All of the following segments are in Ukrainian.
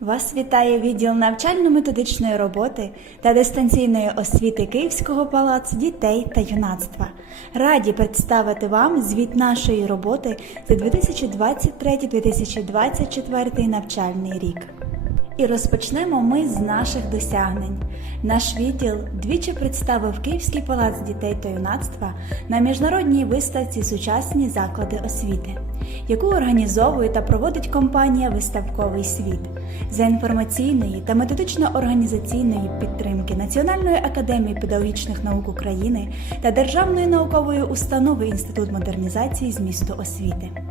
Вас вітає відділ навчально-методичної роботи та дистанційної освіти Київського палацу дітей та юнацтва. Раді представити вам звіт нашої роботи за 2023-2024 навчальний рік. І розпочнемо ми з наших досягнень. Наш відділ двічі представив Київський палац дітей та юнацтва на міжнародній виставці Сучасні заклади освіти, яку організовує та проводить компанія Виставковий світ за інформаційної та методично-організаційної підтримки Національної академії педагогічних наук України та Державної наукової установи Інститут модернізації змісту освіти.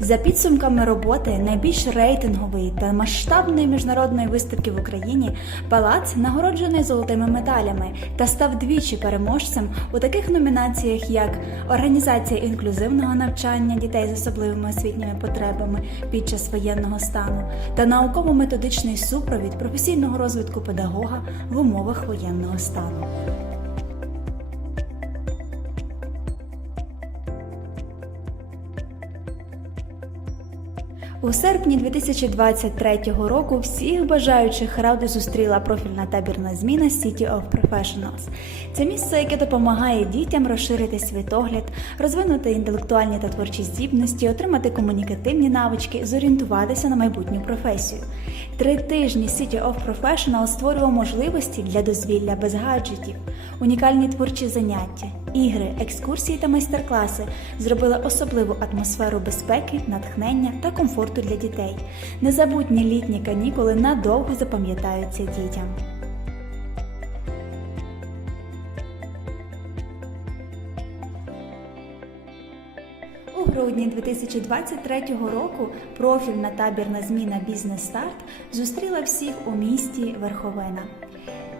За підсумками роботи найбільш рейтингової та масштабної міжнародної виставки в Україні палац нагороджений золотими медалями та став двічі переможцем у таких номінаціях, як організація інклюзивного навчання дітей з особливими освітніми потребами під час воєнного стану та науково-методичний супровід професійного розвитку педагога в умовах воєнного стану. У серпні 2023 року всіх бажаючих ради зустріла профільна табірна зміна City of Professionals. Це місце, яке допомагає дітям розширити світогляд, розвинути інтелектуальні та творчі здібності, отримати комунікативні навички, зорієнтуватися на майбутню професію. Три тижні City of Professional створював можливості для дозвілля без гаджетів, унікальні творчі заняття, ігри, екскурсії та майстер-класи зробили особливу атмосферу безпеки, натхнення та комфорту для дітей. Незабутні літні канікули надовго запам'ятаються дітям. Грудні 2023 року профільна табірна зміна Бізнес Старт зустріла всіх у місті Верховина.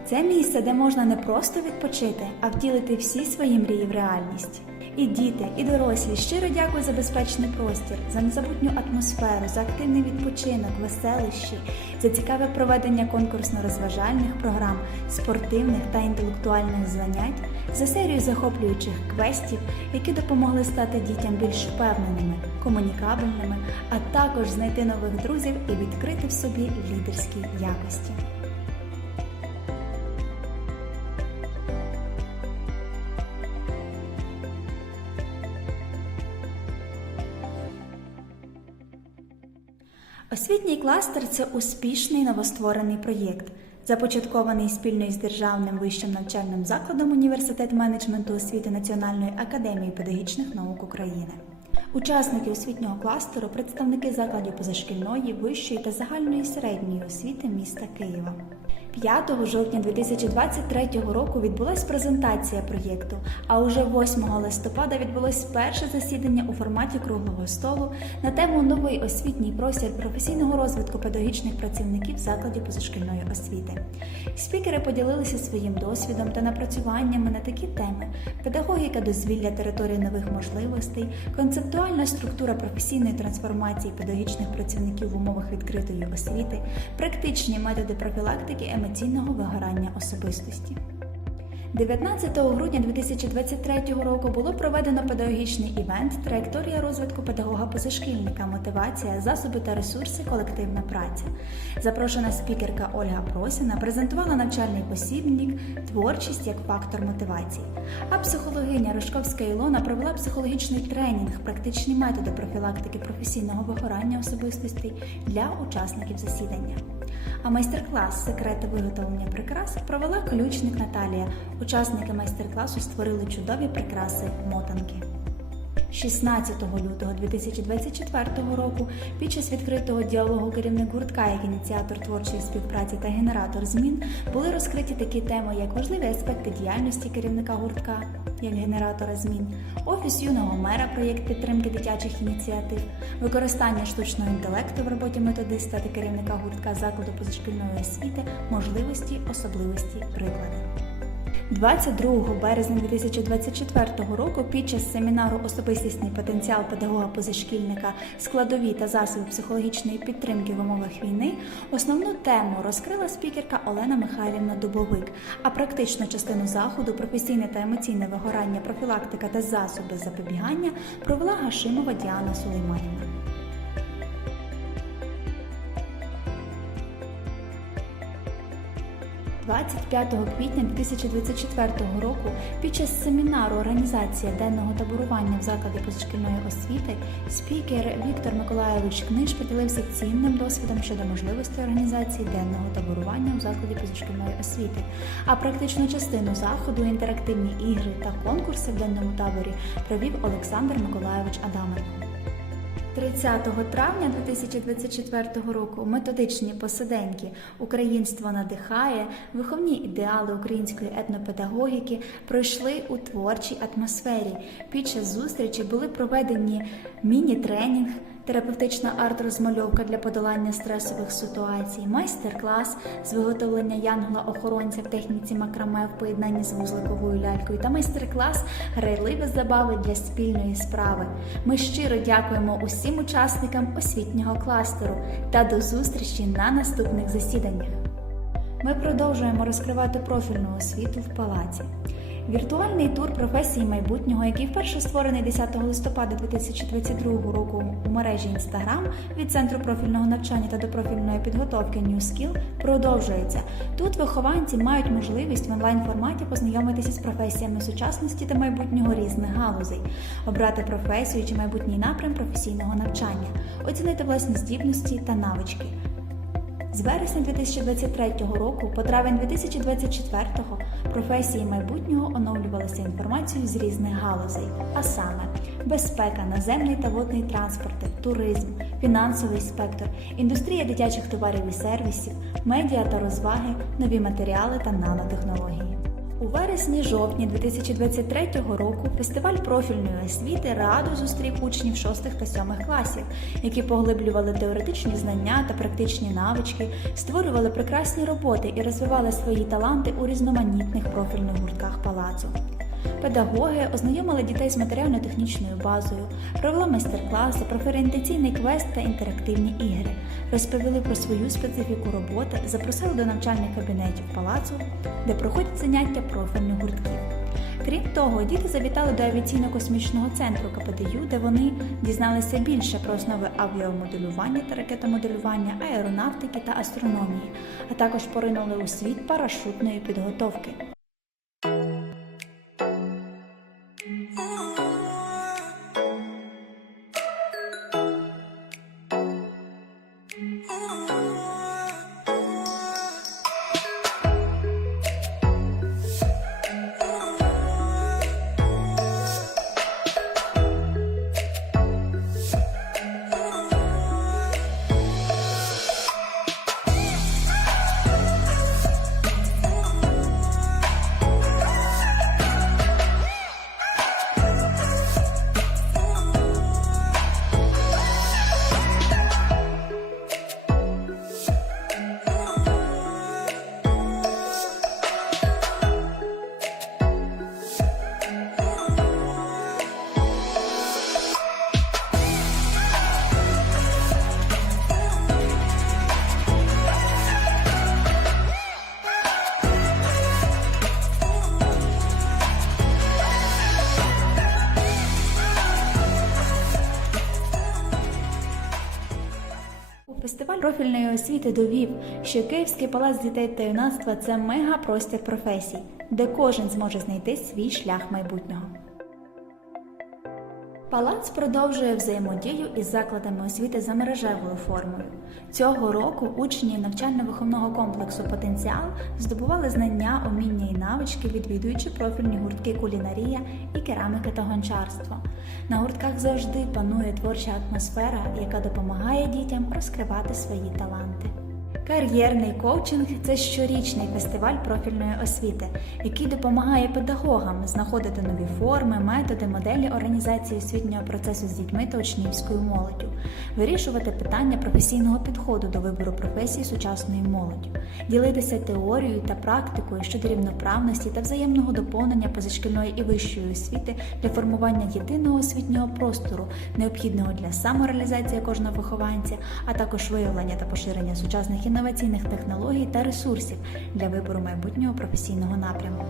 Це місце, де можна не просто відпочити, а втілити всі свої мрії в реальність. І діти, і дорослі щиро дякую за безпечний простір, за незабутню атмосферу, за активний відпочинок, веселищі, за цікаве проведення конкурсно-розважальних програм, спортивних та інтелектуальних занять, за серію захоплюючих квестів, які допомогли стати дітям більш впевненими, комунікабельними, а також знайти нових друзів і відкрити в собі лідерські якості. Освітній кластер це успішний новостворений проєкт, започаткований спільно із Державним вищим навчальним закладом Університет менеджменту освіти Національної академії педагогічних наук України. Учасники освітнього кластеру представники закладів позашкільної, вищої та загальної середньої освіти міста Києва. 5 жовтня 2023 року відбулась презентація проєкту, а уже 8 листопада відбулось перше засідання у форматі круглого столу на тему Новий освітній простір професійного розвитку педагогічних працівників закладів позашкільної освіти. Спікери поділилися своїм досвідом та напрацюваннями на такі теми: педагогіка дозвілля території нових можливостей, концептуальна структура професійної трансформації педагогічних працівників в умовах відкритої освіти, практичні методи профілактики емоційного вигорання особистості. 19 грудня 2023 року було проведено педагогічний івент Траєкторія розвитку педагога позашкільника, мотивація, засоби та ресурси, колективна праця. Запрошена спікерка Ольга Просіна презентувала навчальний посібник Творчість як фактор мотивації. А психологиня Рожковська Ілона провела психологічний тренінг, практичні методи профілактики професійного вигорання особистостей для учасників засідання. А майстер-клас Секрети виготовлення прикрас провела ключник Наталія. Учасники майстер-класу створили чудові прикраси мотанки. 16 лютого 2024 року під час відкритого діалогу керівник гуртка як ініціатор творчої співпраці та генератор змін були розкриті такі теми, як важливі аспекти діяльності керівника гуртка як генератора змін, офіс юного мера, проєкт підтримки дитячих ініціатив, використання штучного інтелекту в роботі методиста та керівника гуртка закладу позашкільної освіти, можливості, особливості, приклади. 22 березня 2024 року під час семінару Особистісний потенціал педагога позашкільника, складові та засоби психологічної підтримки в умовах війни основну тему розкрила спікерка Олена Михайлівна Дубовик, а практичну частину заходу професійне та емоційне вигорання, профілактика та засоби запобігання провела Гашимова Діана Сулейманівна. 25 квітня 2024 року під час семінару Організація денного таборування в закладі позашкільної освіти спікер Віктор Миколайович Книж поділився цінним досвідом щодо можливості організації денного таборування у закладі позашкільної освіти. А практичну частину заходу, інтерактивні ігри та конкурси в денному таборі провів Олександр Миколайович Адаменко. 30 травня 2024 року методичні посиденьки Українство надихає, виховні ідеали української етнопедагогіки пройшли у творчій атмосфері. Під час зустрічі були проведені міні-тренінг, терапевтична арт-розмальовка для подолання стресових ситуацій, майстер-клас з виготовлення янгола-охоронця в техніці макраме в поєднанні з вузликовою лялькою та майстер-клас грайливі забави для спільної справи. Ми щиро дякуємо усім учасникам освітнього кластеру та до зустрічі на наступних засіданнях. Ми продовжуємо розкривати профільну освіту в палаці. Віртуальний тур професії майбутнього, який вперше створений 10 листопада 2022 року у мережі Instagram від Центру профільного навчання та допрофільної підготовки New Skill, продовжується. Тут вихованці мають можливість в онлайн форматі познайомитися з професіями сучасності та майбутнього різних галузей, обрати професію чи майбутній напрям професійного навчання, оцінити власні здібності та навички. З вересня 2023 року по травень 2024 професії майбутнього оновлювалися інформацією з різних галузей, а саме безпека, наземний та водний транспорт, туризм, фінансовий спектр, індустрія дитячих товарів і сервісів, медіа та розваги, нові матеріали та нанотехнології. У вересні-жовтні 2023 року фестиваль профільної освіти радо зустрів учнів 6 та 7 класів, які поглиблювали теоретичні знання та практичні навички, створювали прекрасні роботи і розвивали свої таланти у різноманітних профільних гуртках палацу. Педагоги ознайомили дітей з матеріально-технічною базою, провели майстер-класи, профорієнтаційний квест та інтерактивні ігри, розповіли про свою специфіку роботи, запросили до навчальних кабінетів палацу, де проходять заняття профільних гуртків. Крім того, діти завітали до авіаційно-космічного центру КПДЮ, де вони дізналися більше про основи авіамоделювання та ракетомоделювання, аеронавтики та астрономії, а також поринули у світ парашутної підготовки. Фестиваль профільної освіти довів, що Київський палац дітей та юнацтва це мегапростір професій, де кожен зможе знайти свій шлях майбутнього. Палац продовжує взаємодію із закладами освіти за мережевою формою. Цього року учні навчально-виховного комплексу Потенціал здобували знання, уміння і навички, відвідуючи профільні гуртки кулінарія і кераміки та гончарство. На гуртках завжди панує творча атмосфера, яка допомагає дітям розкривати свої таланти. Кар'єрний коучинг це щорічний фестиваль профільної освіти, який допомагає педагогам знаходити нові форми, методи, моделі організації освітнього процесу з дітьми та учнівською молоддю, вирішувати питання професійного підходу до вибору професії сучасної молоді, ділитися теорією та практикою щодо рівноправності та взаємного доповнення позашкільної і вищої освіти для формування єдиного освітнього простору, необхідного для самореалізації кожного вихованця, а також виявлення та поширення сучасних інноваційних технологій та ресурсів для вибору майбутнього професійного напряму.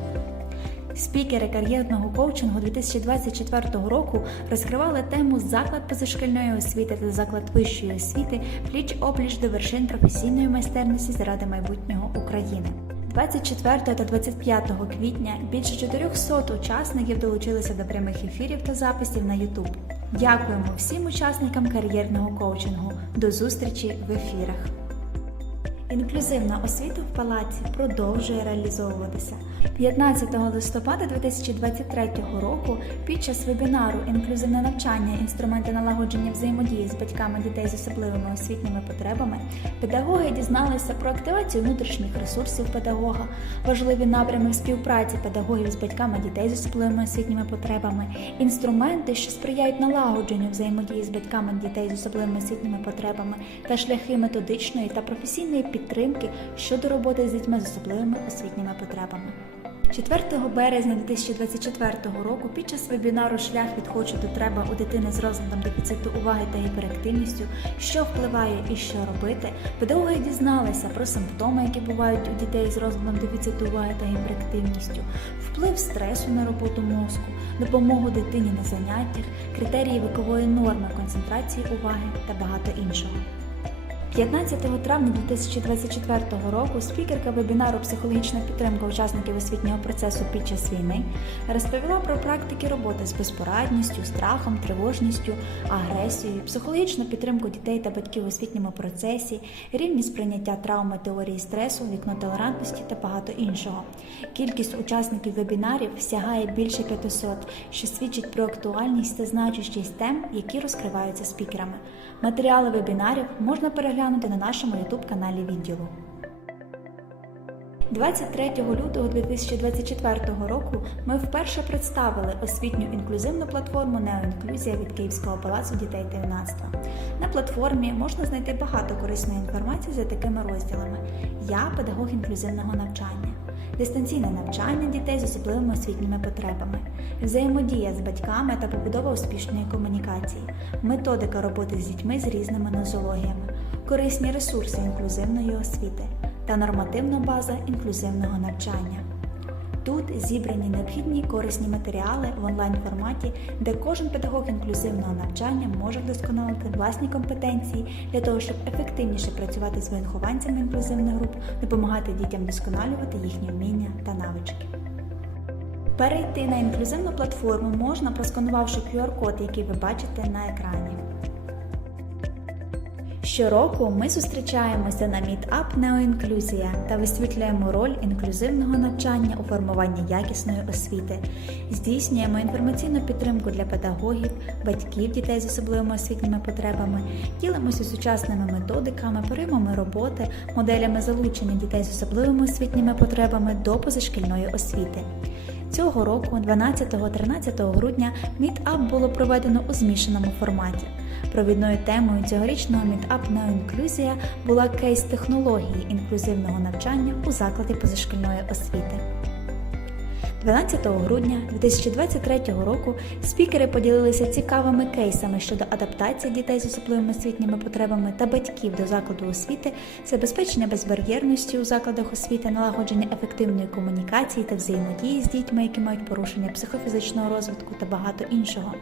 Спікери кар'єрного коучингу 2024 року розкривали тему заклад позашкільної освіти та заклад вищої освіти пліч опліч до вершин професійної майстерності заради майбутнього України. 24 та 25 квітня більше 400 учасників долучилися до прямих ефірів та записів на YouTube. Дякуємо всім учасникам кар'єрного коучингу. До зустрічі в ефірах. Інклюзивна освіта в палаці продовжує реалізовуватися. 15 листопада 2023 року під час вебінару Інклюзивне навчання, інструменти налагодження взаємодії з батьками дітей з особливими освітніми потребами педагоги дізналися про активацію внутрішніх ресурсів педагога, важливі напрями співпраці педагогів з батьками дітей з особливими освітніми потребами, інструменти, що сприяють налагодженню взаємодії з батьками дітей з особливими освітніми потребами та шляхи методичної та професійної підтримки щодо роботи з дітьми з особливими освітніми потребами. 4 березня 2024 року під час вебінару Шлях від хочу до треба у дитини з розладом дефіциту уваги та гіперактивністю, що впливає і що робити, педагоги дізналися про симптоми, які бувають у дітей з розладом дефіциту уваги та гіперактивністю, вплив стресу на роботу мозку, допомогу дитині на заняттях, критерії вікової норми концентрації уваги та багато іншого. 15 травня 2024 року спікерка вебінару Психологічна підтримка учасників освітнього процесу під час війни розповіла про практики роботи з безпорадністю, страхом, тривожністю, агресією, психологічну підтримку дітей та батьків у освітньому процесі, рівні сприйняття травми теорії стресу, вікно толерантності та багато іншого. Кількість учасників вебінарів сягає більше 500, що свідчить про актуальність та значущість тем, які розкриваються спікерами. Матеріали вебінарів можна переглянути на нашому youtube каналі відділу. 23 лютого 2024 року ми вперше представили освітню інклюзивну платформу Неоінклюзія від Київського палацу дітей та юнацтва. На платформі можна знайти багато корисної інформації за такими розділами: Я педагог інклюзивного навчання, дистанційне навчання дітей з особливими освітніми потребами, взаємодія з батьками та побудова успішної комунікації, методика роботи з дітьми з різними нозологіями, корисні ресурси інклюзивної освіти та нормативна база інклюзивного навчання. Тут зібрані необхідні корисні матеріали в онлайн форматі, де кожен педагог інклюзивного навчання може вдосконалити власні компетенції для того, щоб ефективніше працювати з вихованцями інклюзивних груп, допомагати дітям вдосконалювати їхні вміння та навички. Перейти на інклюзивну платформу можна, просканувавши QR-код, який ви бачите на екрані. Щороку ми зустрічаємося на Meetup Неоінклюзія та висвітлюємо роль інклюзивного навчання у формуванні якісної освіти, здійснюємо інформаційну підтримку для педагогів, батьків дітей з особливими освітніми потребами, ділимося сучасними методиками, приймами роботи, моделями залучення дітей з особливими освітніми потребами до позашкільної освіти. Цього року, 12-13 грудня, мітап було проведено у змішаному форматі. Провідною темою цьогорічного мітап на інклюзія була кейс технології інклюзивного навчання у закладі позашкільної освіти. 12 грудня 2023 року спікери поділилися цікавими кейсами щодо адаптації дітей з особливими освітніми потребами та батьків до закладу освіти, забезпечення безбар'єрності у закладах освіти, налагодження ефективної комунікації та взаємодії з дітьми, які мають порушення психофізичного розвитку та багато іншого.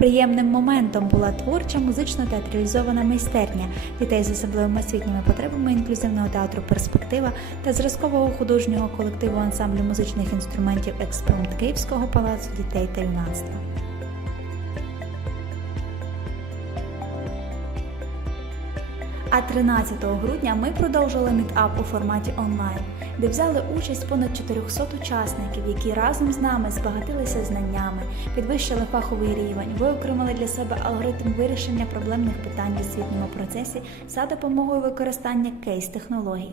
Приємним моментом була творча музично-театралізована майстерня дітей з особливими освітніми потребами інклюзивного театру Перспектива та зразкового художнього колективу ансамблю музичних інструментів Експромт Київського палацу дітей та юнацтва. А 13 грудня ми продовжили мітап у форматі онлайн, де взяли участь понад 400 учасників, які разом з нами збагатилися знаннями, підвищили фаховий рівень, виокремили для себе алгоритм вирішення проблемних питань в освітньому процесі за допомогою використання кейс-технологій.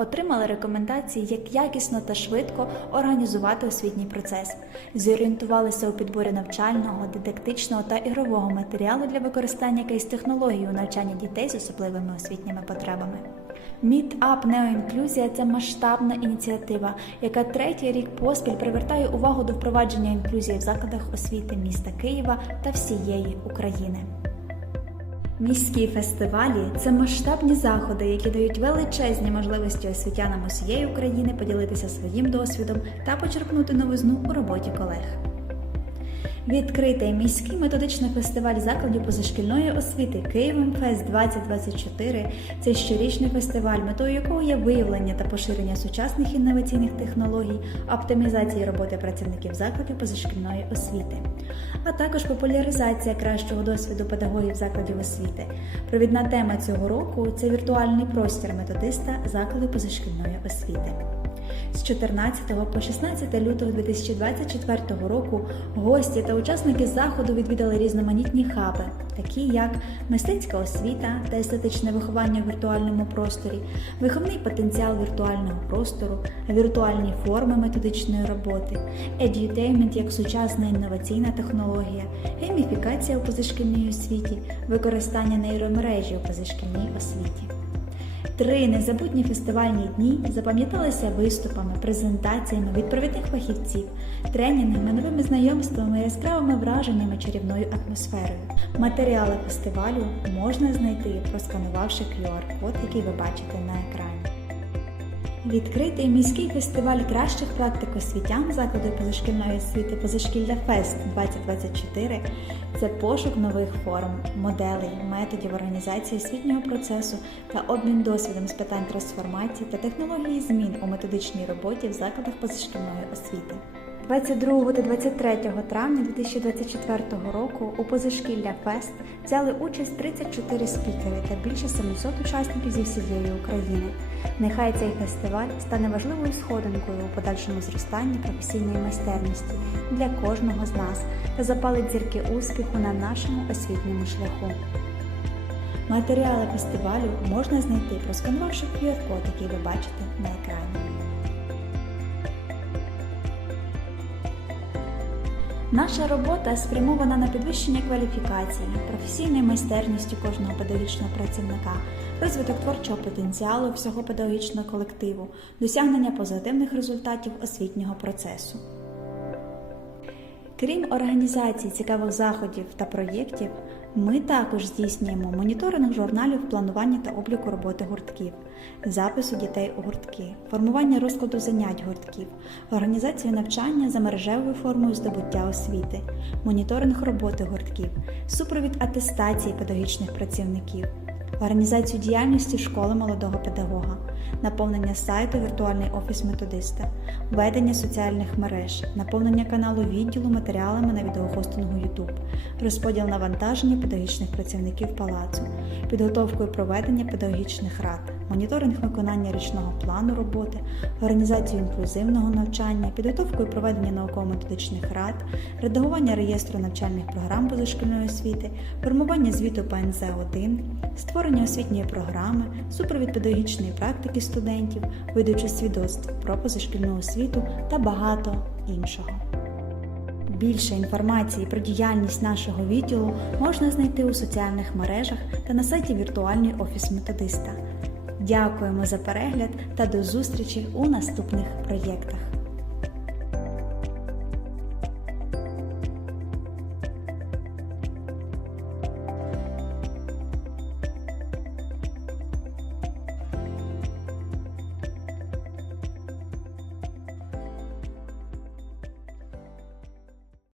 Отримали рекомендації, як якісно та швидко організувати освітній процес, зорієнтувалися у підборі навчального, дидактичного та ігрового матеріалу для використання кейс-технологій у навчанні дітей з особливими освітніми потребами. Meetup Неоінклюзія це масштабна ініціатива, яка третій рік поспіль привертає увагу до впровадження інклюзії в закладах освіти міста Києва та всієї України. Міські фестивалі це масштабні заходи, які дають величезні можливості освітянам усієї України поділитися своїм досвідом та почерпнути новизну у роботі колег. Відкритий міський методичний фестиваль закладів позашкільної освіти Київфест 2024 це щорічний фестиваль, метою якого є виявлення та поширення сучасних інноваційних технологій, оптимізації роботи працівників закладів позашкільної освіти, а також популяризація кращого досвіду педагогів закладів освіти. Провідна тема цього року це віртуальний простір методиста закладу позашкільної освіти. З 14 по 16 лютого 2024 року гості та учасники заходу відвідали різноманітні хаби, такі як мистецька освіта та естетичне виховання в віртуальному просторі, виховний потенціал віртуального простору, віртуальні форми методичної роботи, едютеймент як сучасна інноваційна технологія, гейміфікація у позашкільній освіті, використання нейромережі у позашкільній освіті. Три незабутні фестивальні дні запам'яталися виступами, презентаціями від провідних фахівців, тренінгами, новими знайомствами, яскравими враженнями, чарівною атмосферою. Матеріали фестивалю можна знайти, просканувавши QR-код, який ви бачите на екрані. Відкритий міський фестиваль кращих практик освітян закладу позашкільної освіти Позашкілля Фест 2024 це пошук нових форм, моделей, методів організації освітнього процесу та обмін досвідом з питань трансформації та технології змін у методичній роботі в закладах позашкільної освіти. 22 та 23 травня 2024 року у позашкілля Фест взяли участь 34 спікери та більше 700 учасників зі всієї України. Нехай цей фестиваль стане важливою сходинкою у подальшому зростанні професійної майстерності для кожного з нас та запалить зірки успіху на нашому освітньому шляху. Матеріали фестивалю можна знайти, просканувавши QR-код, який ви бачите на екрані. Наша робота спрямована на підвищення кваліфікації, професійної майстерності кожного педагогічного працівника, розвиток творчого потенціалу всього педагогічного колективу, досягнення позитивних результатів освітнього процесу. Крім організації цікавих заходів та проєктів, ми також здійснюємо моніторинг журналів планування та обліку роботи гуртків, запису дітей у гуртки, формування розкладу занять гуртків, організацію навчання за мережевою формою здобуття освіти, моніторинг роботи гуртків, супровід атестації педагогічних працівників, організацію діяльності школи молодого педагога, наповнення сайту Віртуальний офіс методиста, ведення соціальних мереж, наповнення каналу відділу матеріалами на відеохостингу YouTube, розподіл навантаження педагогічних працівників палацу, підготовку і проведення педагогічних рад, моніторинг виконання річного плану роботи, організацію інклюзивного навчання, підготовку і проведення науково-методичних рад, редагування реєстру навчальних програм позашкільної освіти, формування звіту ПНЗ 1 створення освітньої програми, супровід педагогічної практики студентів, видачу свідоцтв про позашкільну освіту та багато іншого. Більше інформації про діяльність нашого відділу можна знайти у соціальних мережах та на сайті Віртуальний офіс методиста. Дякуємо за перегляд та до зустрічі у наступних проєктах.